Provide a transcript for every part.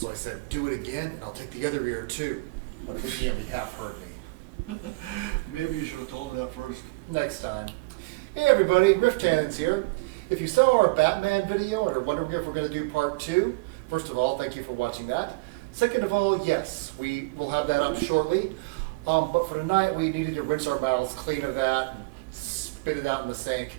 So I said, do it again, and I'll take the other ear too. But I think he only half heard me. Maybe you should have told me that first. Next time. Hey everybody, RIFF TANNENS here. If you saw our Batman video and are wondering if we're going to do part 2, first of all, thank you for watching that. Second of all, yes, we will have that up shortly. But for tonight, we needed to rinse our mouths clean of that and spit it out in the sink.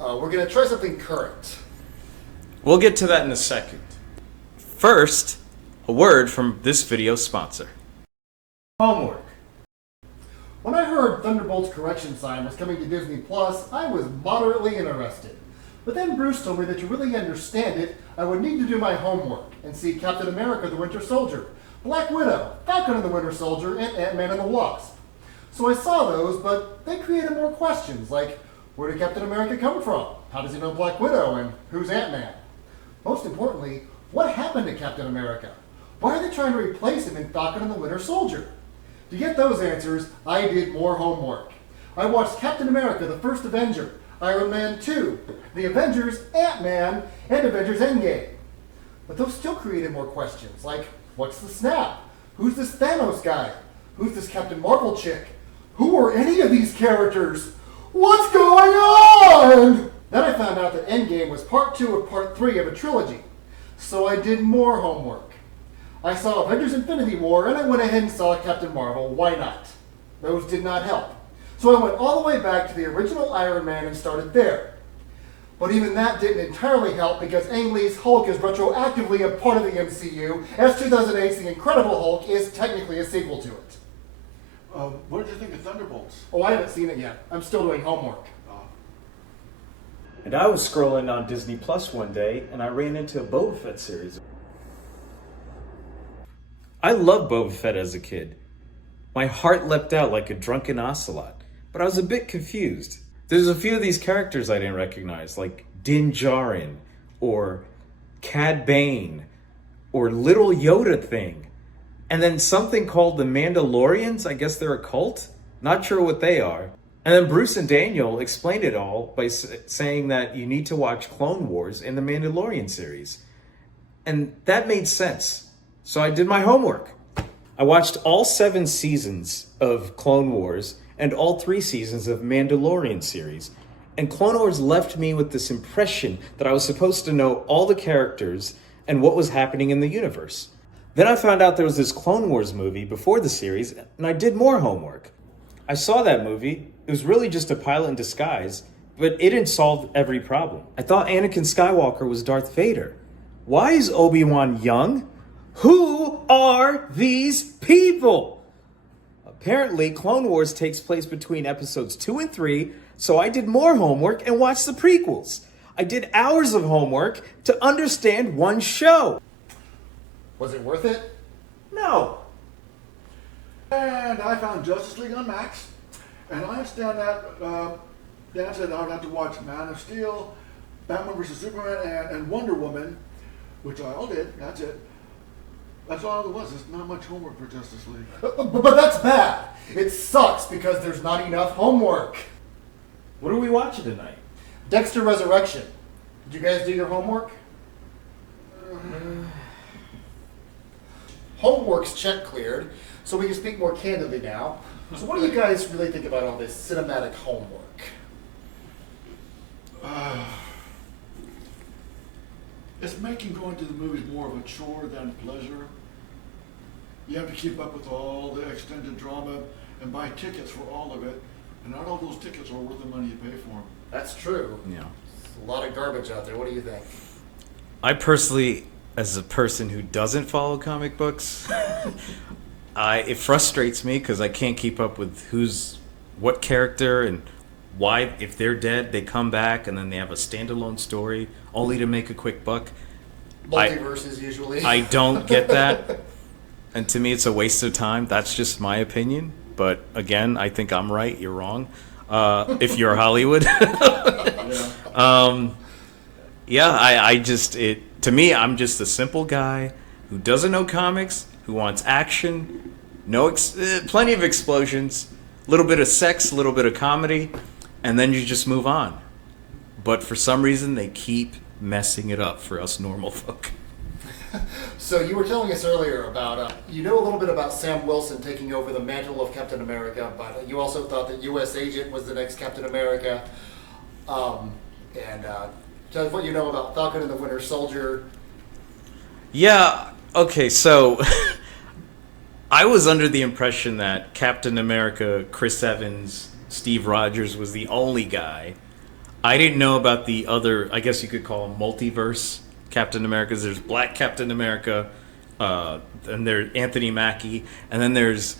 We're going to try something current. We'll get to that in a second. First, a word from this video's sponsor. Homework. When I heard Thunderbolt's correction sign was coming to Disney Plus, I was moderately interested. But then Bruce told me that to really understand it, I would need to do my homework and see Captain America the Winter Soldier, Black Widow, Falcon and the Winter Soldier, and Ant-Man and the Wasp. So I saw those, but they created more questions, like where did Captain America come from? How does he know Black Widow, and who's Ant-Man? Most importantly, what happened to Captain America? Why are they trying to replace him in Falcon and the Winter Soldier? To get those answers, I did more homework. I watched Captain America, the First Avenger, Iron Man 2, The Avengers, Ant-Man, and Avengers Endgame. But those still created more questions, like, what's the snap? Who's this Thanos guy? Who's this Captain Marvel chick? Who are any of these characters? What's going on? Then I found out that Endgame was part 2 of part 3 of a trilogy. So I did more homework. I saw Avengers Infinity War, and I went ahead and saw Captain Marvel. Why not? Those did not help. So I went all the way back to the original Iron Man and started there. But even that didn't entirely help because Ang Lee's Hulk is retroactively a part of the MCU, as 2008's The Incredible Hulk is technically a sequel to it. What did you think of Thunderbolts? Oh, I haven't seen it yet. I'm still doing homework. And I was scrolling on Disney Plus one day, and I ran into a Boba Fett series. I loved Boba Fett as a kid. My heart leapt out like a drunken ocelot, but I was a bit confused. There's a few of these characters I didn't recognize, like Din Djarin, or Cad Bane, or Little Yoda Thing. And then something called the Mandalorians, I guess they're a cult? Not sure what they are. And then Bruce and Daniel explained it all by saying that you need to watch Clone Wars in the Mandalorian series. And that made sense. So I did my homework. I watched all 7 seasons of Clone Wars and all 3 seasons of Mandalorian series. And Clone Wars left me with this impression that I was supposed to know all the characters and what was happening in the universe. Then I found out there was this Clone Wars movie before the series, and I did more homework. I saw that movie. It was really just a pilot in disguise, but it didn't solve every problem. I thought Anakin Skywalker was Darth Vader. Why is Obi-Wan young? Who are these people? Apparently, Clone Wars takes place between episodes 2 and 3, so I did more homework and watched the prequels. I did hours of homework to understand one show. Was it worth it? No. And I found Justice League on Max, and I understand that Dan said I would have to watch Man of Steel, Batman vs. Superman, and Wonder Woman, which I all did. That's it. That's all it was. There's not much homework for Justice League. But that's bad. It sucks because there's not enough homework. What are we watching tonight? Dexter Resurrection. Did you guys do your homework? Homework's check cleared, so we can speak more candidly now. So what do you guys really think about all this cinematic homework? It's making going to the movies more of a chore than pleasure. You have to keep up with all the extended drama and buy tickets for all of it, and not all those tickets are worth the money you pay for them. That's true. Yeah. There's a lot of garbage out there. What do you think? I personally, as a person who doesn't follow comic books, it frustrates me because I can't keep up with who's what character and why, if they're dead, they come back and then they have a standalone story only to make a quick buck. Multiverses usually. I don't get that. And to me, it's a waste of time. That's just my opinion. But again, I think I'm right. You're wrong. If you're Hollywood. To me, I'm just a simple guy who doesn't know comics, who wants action, plenty of explosions, a little bit of sex, a little bit of comedy, and then you just move on. But for some reason, they keep messing it up for us normal folk. So you were telling us earlier about, you know a little bit about Sam Wilson taking over the mantle of Captain America, but you also thought that U.S. Agent was the next Captain America. Tell us what you know about Falcon and the Winter Soldier. Yeah, okay, so I was under the impression that Captain America, Chris Evans, Steve Rogers was the only guy. I didn't know about the other, I guess you could call them multiverse Captain Americas. There's Black Captain America, and there's Anthony Mackie, and then there's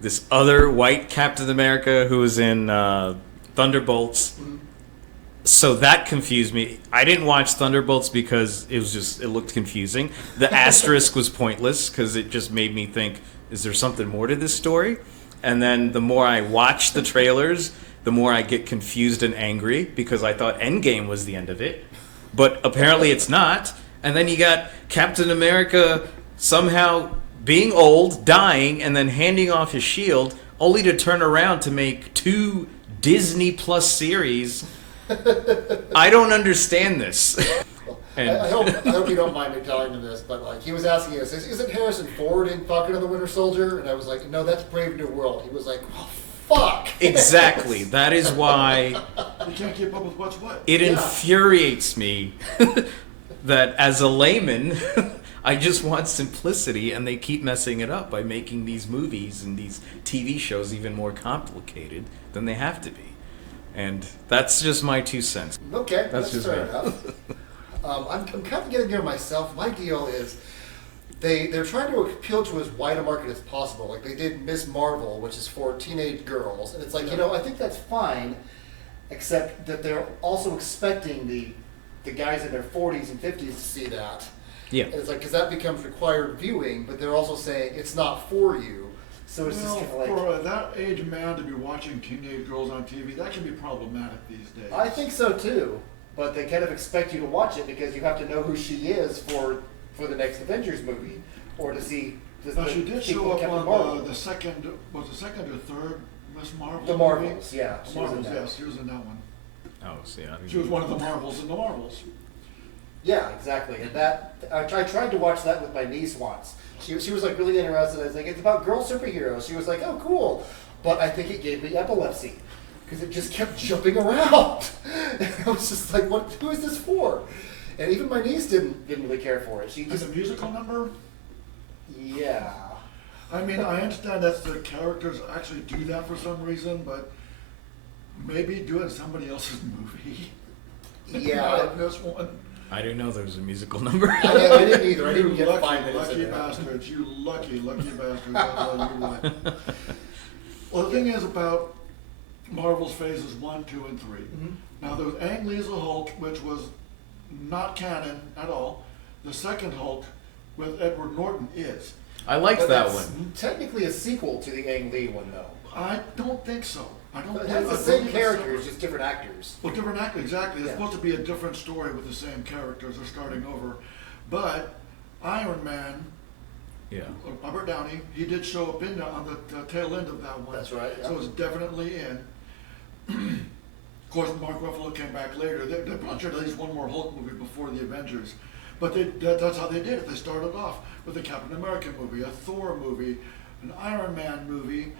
this other white Captain America who was in Thunderbolts. Mm-hmm. So that confused me. I didn't watch Thunderbolts because it looked confusing. The asterisk was pointless because it just made me think, is there something more to this story? And then the more I watch the trailers, the more I get confused and angry because I thought Endgame was the end of it. But apparently it's not. And then you got Captain America somehow being old, dying, and then handing off his shield, only to turn around to make 2 Disney Plus series. I don't understand this. I hope you don't mind me telling you this, but like he was asking us, isn't Harrison Ford in Falcon and the Winter Soldier? And I was like, no, that's Brave New World. He was like, oh, fuck. Exactly. That is why you can't keep up with what's what. It infuriates me that as a layman, I just want simplicity, and they keep messing it up by making these movies and these TV shows even more complicated than they have to be. And that's just my 2 cents. Okay, that's fair enough. I'm kind of getting there myself. My deal is they're trying to appeal to as wide a market as possible. Like they did Miss Marvel, which is for teenage girls. And it's like, I think that's fine, except that they're also expecting the guys in their 40s and 50s to see that. Yeah. And it's like, because that becomes required viewing, but they're also saying it's not for you. So it's just kind of like... for that age man to be watching teenage girls on TV, that can be problematic these days. I think so too, but they kind of expect you to watch it because you have to know who she is for the next Avengers movie, or to see... She did show up on the second or third Miss Marvel The Marvels, movie? yeah. The Marvels, yes, she was in that one. Oh, see, she was one of the Marvels in the Marvels. Yeah, exactly. And that I tried to watch that with my niece once. She was like really interested. I was like, it's about girl superheroes. She was like, oh, cool. But I think it gave me epilepsy because it just kept jumping around. And I was just like, what? Who is this for? And even my niece didn't really care for it. She just... Is it a musical number? Yeah. I mean, I understand that the characters actually do that for some reason, but maybe do it in somebody else's movie. Yeah. Not in this one. I didn't know there was a musical number. I didn't either. I didn't get lucky, 5 minutes lucky in there. bastards. You lucky bastards. That's all you want. Well, the thing is about Marvel's phases 1, 2, and 3. Mm-hmm. Now, there was Ang Lee's Hulk, which was not canon at all. The second Hulk with Edward Norton is. I liked that one. Technically a sequel to the Ang Lee one, though. I don't think so. It has the same characters, just different actors. Well, different actors, exactly. It's supposed to be a different story with the same characters. They're starting over. But Iron Man, Robert Downey, he did show up on the tail end of that one. That's right. Yeah. So it's definitely in. Of course, Mark Ruffalo came back later. They're probably sure at least one more Hulk movie before the Avengers. But that's how they did it. They started off with a Captain America movie, a Thor movie, an Iron Man movie.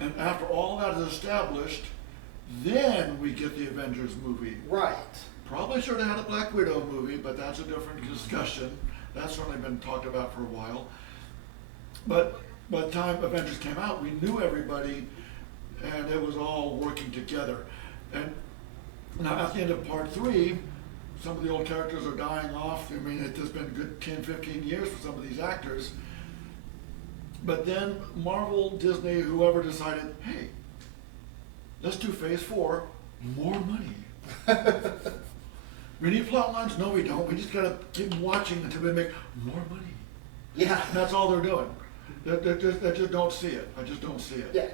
And after all that is established, then we get the Avengers movie. Right. Probably should have had a Black Widow movie, but that's a different discussion. That's certainly been talked about for a while. But by the time Avengers came out, we knew everybody, and it was all working together. And now at the end of part 3, some of the old characters are dying off. I mean, it's been a good 10, 15 years for some of these actors. But then Marvel, Disney, whoever decided, hey, let's do phase 4, more money. We need plot lines? No, we don't. We just gotta keep watching until we make more money. Yeah. And that's all they're doing. They just don't see it. I just don't see it. Yeah,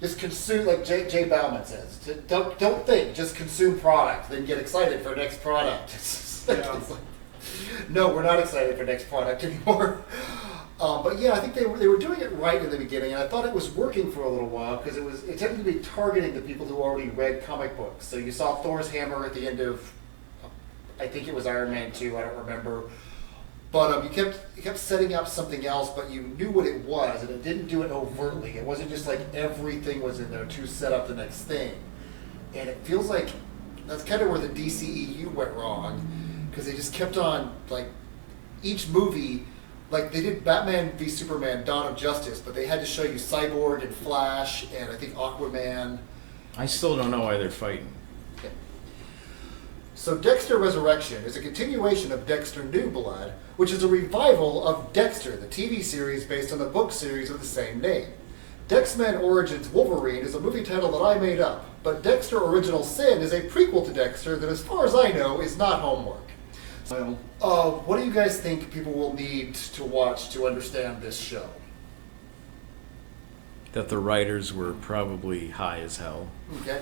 just consume, like Jay Bauman says. Don't think, just consume product, then get excited for next product. Yeah. It's like, no, we're not excited for next product anymore. But yeah, I think they were doing it right in the beginning, and I thought it was working for a little while because it tended to be targeting the people who already read comic books. So you saw Thor's hammer at the end of, I think it was Iron Man 2, I don't remember. But you kept setting up something else, but you knew what it was, and it didn't do it overtly. It wasn't just like everything was in there to set up the next thing. And it feels like that's kind of where the DCEU went wrong, because they just kept on, like, each movie, like they did Batman v Superman: Dawn of Justice, but they had to show you Cyborg and Flash and I think Aquaman. I still don't know why they're fighting. Okay. So Dexter Resurrection is a continuation of Dexter New Blood, which is a revival of Dexter, the TV series based on the book series of the same name. X-Men Origins Wolverine is a movie title that I made up, but Dexter Original Sin is a prequel to Dexter that, as far as I know, is not homework. So, what do you guys think people will need to watch to understand this show? That the writers were probably high as hell. Okay.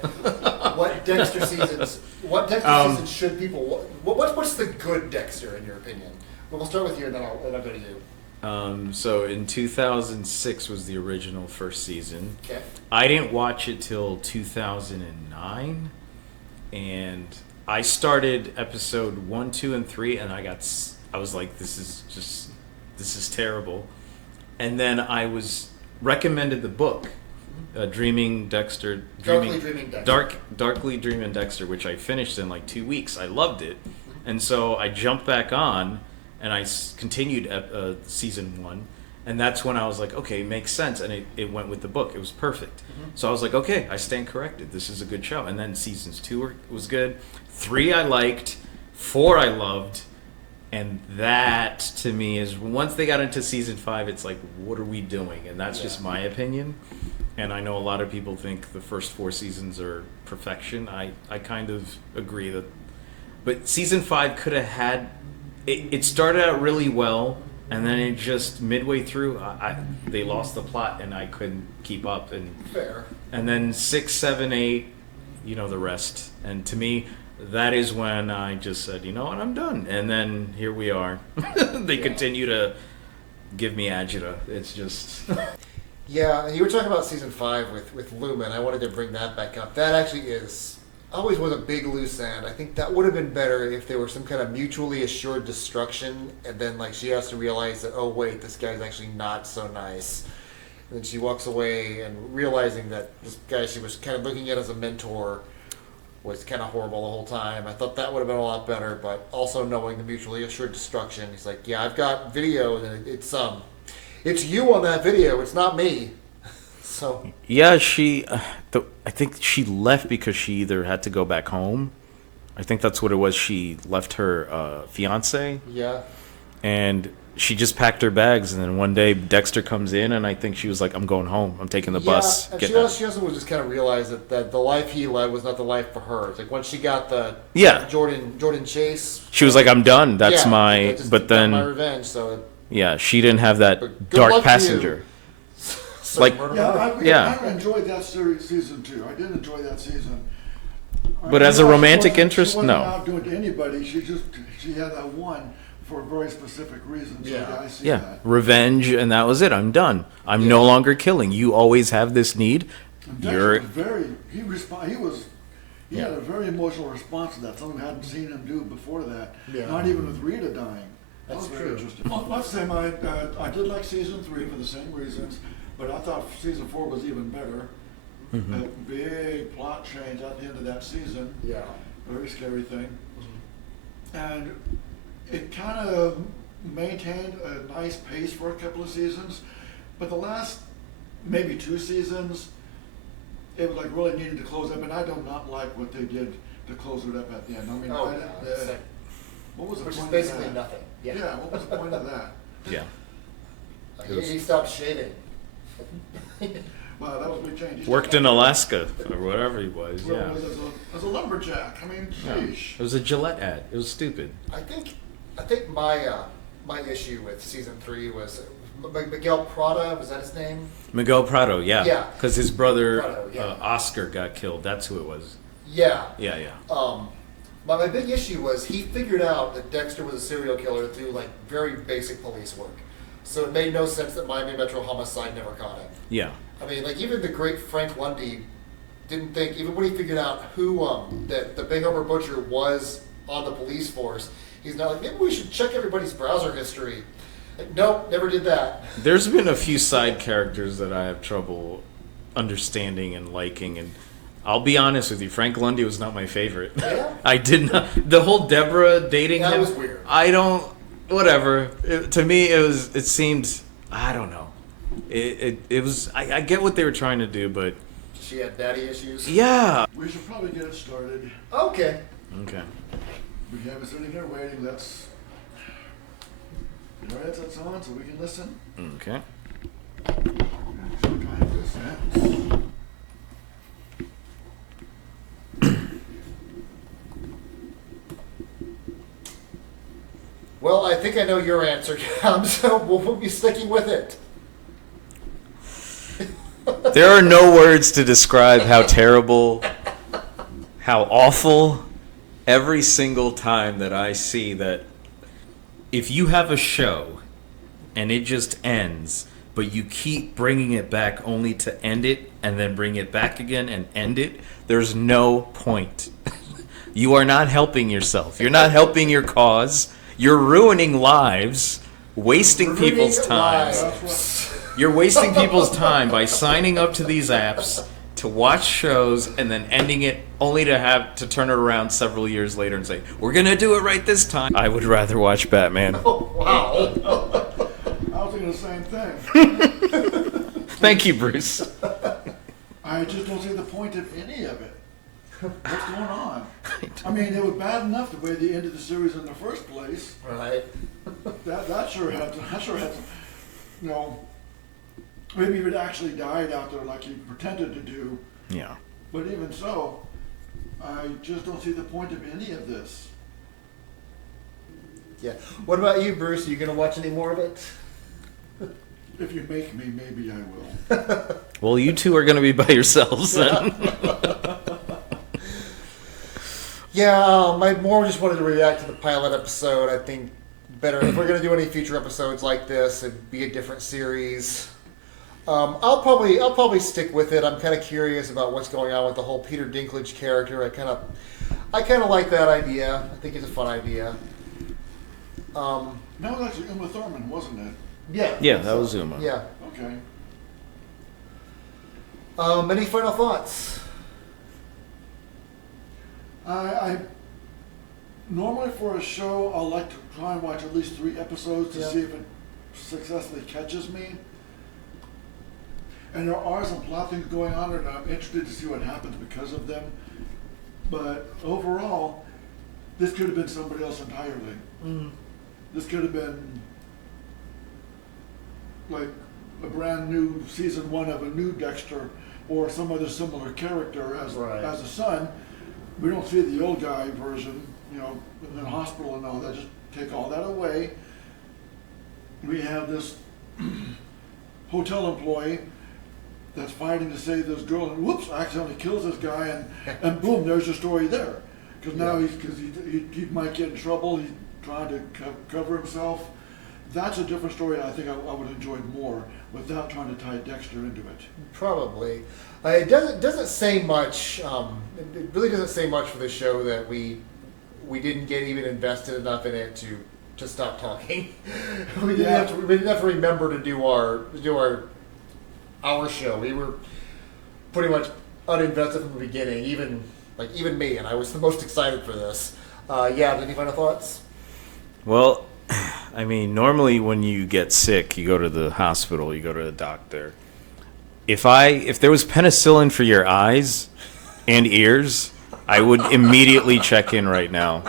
What Dexter seasons? What Dexter seasons should people? What's the good Dexter in your opinion? Well, we'll start with you, and then I'll go to you. So in 2006 was the original first season. Okay. I didn't watch it till 2009, and I started episode 1, 2, and 3, and I was like, this is terrible. And then I was recommended the book, Dreaming Dexter, Darkly Dreaming Dexter. Darkly Dreaming Dexter, which I finished in like 2 weeks. I loved it, and so I jumped back on, and I continued season 1, and that's when I was like, okay, it makes sense, and it went with the book. It was perfect. So I was like, okay, I stand corrected. This is a good show. And then seasons 2 was good. 3 I liked. 4 I loved. And that, to me, is once they got into season 5, it's like, what are we doing? And that's just my opinion. And I know a lot of people think the first 4 seasons are perfection. I kind of agree that. But season 5 could have had. It started out really well, and then it just midway through, they lost the plot, and I couldn't keep up. And Fair. And then 6, 7, 8, you know the rest. And to me, that is when I just said, you know what, I'm done. And then here we are. They continue to give me agita. It's just. Yeah, and you were talking about season 5 with Lumen. I wanted to bring that back up. That actually always was a big loose end. I think that would have been better if there was some kind of mutually assured destruction, and then like she has to realize that, oh wait, this guy's actually not so nice. And then she walks away and realizing that this guy she was kind of looking at as a mentor was kind of horrible the whole time. I thought that would have been a lot better, but also knowing the mutually assured destruction, he's like, yeah, I've got video, and it's you on that video, it's not me. So yeah, I think she left because she either had to go back home. I think that's what it was. She left her fiance. Yeah. And she just packed her bags, and then one day Dexter comes in, and I think she was like, I'm going home. I'm taking the bus. And she also was just kind of realized that the life he led was not the life for her. It's like once she got the Jordan Chase. She was like, I'm done. That's my. But then my revenge. So. Yeah, she didn't have that dark passenger. I enjoyed that series, season 2. I did enjoy that season. But as a romantic interest, she wasn't no. Out doing to anybody. She had that one for a very specific reason. So I see that. Revenge, and that was it. I'm done. I'm no longer killing. You always have this need. He had a very emotional response to that. Something we hadn't seen him do before that. Yeah. Not even with Rita dying. That's very interesting. Let's say I did like season 3 for the same reasons, but I thought season 4 was even better. Mm-hmm. A big plot change at the end of that season. Yeah. Very scary thing. Mm-hmm. And it kind of maintained a nice pace for a couple of seasons, but the last maybe 2 seasons, it was like really needed to close up, and I do not like what they did to close it up at the end. I mean, what was the which is point basically of that? nothing. Yeah, what was the point of that? Yeah. He stopped shaving. Wow, that was a big change. Worked in Alaska or whatever he was. Well, Yeah. as a lumberjack. I mean, sheesh. It was a Gillette ad. It was stupid. I think my issue with season 3 was Miguel Prada. Was that his name? Miguel Prado. Yeah. Yeah. Because his brother Prado, Oscar got killed. That's who it was. Yeah. Yeah. My big issue was he figured out that Dexter was a serial killer through like very basic police work. So it made no sense that Miami Metro Homicide never caught him. Yeah. I mean, like even the great Frank Lundy didn't think, even when he figured out who the Big Harbor Butcher was on the police force, He's not like, maybe we should check everybody's browser history. Like, nope, never did that. There's been a few side characters that I have trouble understanding and liking, and I'll be honest with you, Frank Lundy was not my favorite. Yeah? I did not. The whole Deborah dating That him was weird. I don't. Whatever. To me, it seemed. I don't know. It was. I get what they were trying to do, but She had daddy issues. yeah. We should probably get it started. Okay. Okay. We have it sitting here waiting. Let's get our headsets on so we can listen. Okay. Showtime Presents. Well, I think I know your answer, Cam, so we'll be sticking with it. There are no words to describe how terrible, how awful, every single time that I see that if you have a show and it just ends, but you keep bringing it back only to end it and then bring it back again and end it, there's no point. You are not helping yourself. You're not helping your cause. You're ruining lives, wasting people's time. You're wasting people's time by signing up to these apps to watch shows and then ending it only to have to turn it around several years later and say, we're going to do it right this time. I would rather watch Batman. Oh, wow. I was thinking the same thing. Thank you, Bruce. I just don't see the point of any of it. What's going on? I mean, it was bad enough the way they ended the series in the first place. Right. That sure had some, you know, maybe if it actually died out there like he pretended to do. Yeah. But even so, I just don't see the point of any of this. Yeah. What about you, Bruce? Are you going to watch any more of it? If you make me, maybe I will. Well, you two are going to be by yourselves then. Yeah, I more just wanted to react to the pilot episode. I think better if we're going to do any future episodes like this, it'd be a different series. I'll probably stick with it. I'm kind of curious about what's going on with the whole Peter Dinklage character. I kind of like that idea. I think it's a fun idea. That was actually Uma Thurman, wasn't it? Yeah. Yeah, that was Uma. Yeah. Okay. Any final thoughts? I normally for a show I'll like to try and watch at least 3 episodes to Yeah. see if it successfully catches me. And there are some plot things going on and I'm interested to see what happens because of them. But overall, this could have been somebody else entirely. Mm. This could have been like a brand new season 1 of a new Dexter or some other similar character as a son. We don't see the old guy version, you know, in the hospital and all that. Just take all that away. We have this hotel employee that's fighting to save this girl, and whoops, accidentally kills this guy, and boom, there's your story there. Because now he might get in trouble. He's trying to cover himself. That's a different story. I think I would enjoy more without trying to tie Dexter into it. Probably. It doesn't say much. It really doesn't say much for the show that we didn't get even invested enough in it to stop talking. we didn't have to remember to do our show. We were pretty much uninvested from the beginning. Even me, and I was the most excited for this. Any final thoughts? Well, I mean, normally when you get sick, you go to the hospital, you go to the doctor. If there was penicillin for your eyes and ears, I would immediately check in right now.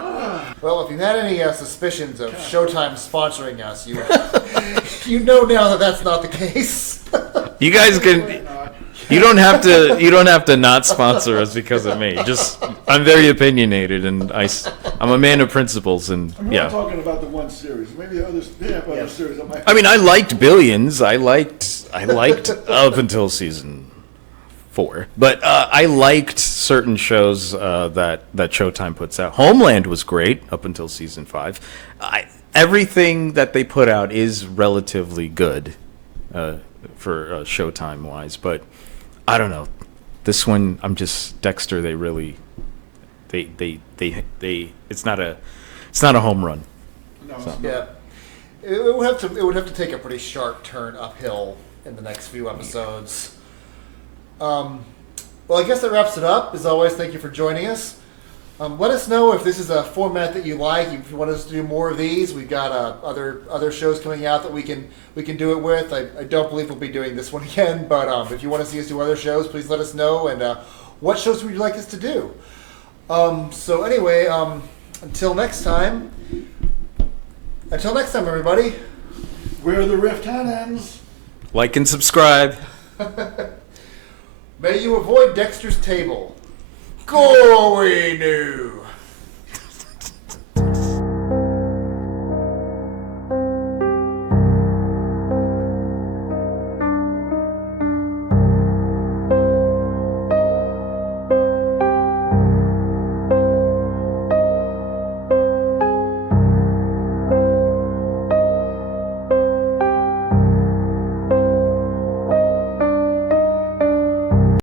Well, if you had any suspicions of Showtime sponsoring us, you know now that that's not the case. You guys can. You don't have to not sponsor us because of me. Just I'm very opinionated and I'm a man of principles and I'm yeah. not talking about the one series. Maybe others. They have other series that might. I mean, I liked Billions. I liked up until season 4. But I liked certain shows that Showtime puts out. Homeland was great up until season 5. Everything that they put out is relatively good for Showtime wise, but I don't know. This one, I'm just Dexter. They really, they. It's not a It's not a home run. No, So. Yeah, it would have to take a pretty sharp turn uphill in the next few episodes. Well, I guess that wraps it up. As always, thank you for joining us. Let us know if this is a format that you like. If you want us to do more of these, we've got other shows coming out that we can do it with. I don't believe we'll be doing this one again, but if you want to see us do other shows, please let us know. And what shows would you like us to do? So anyway, until next time, everybody. We're the RIFF TANNENS. Like and subscribe. May you avoid Dexter's table. Go away now.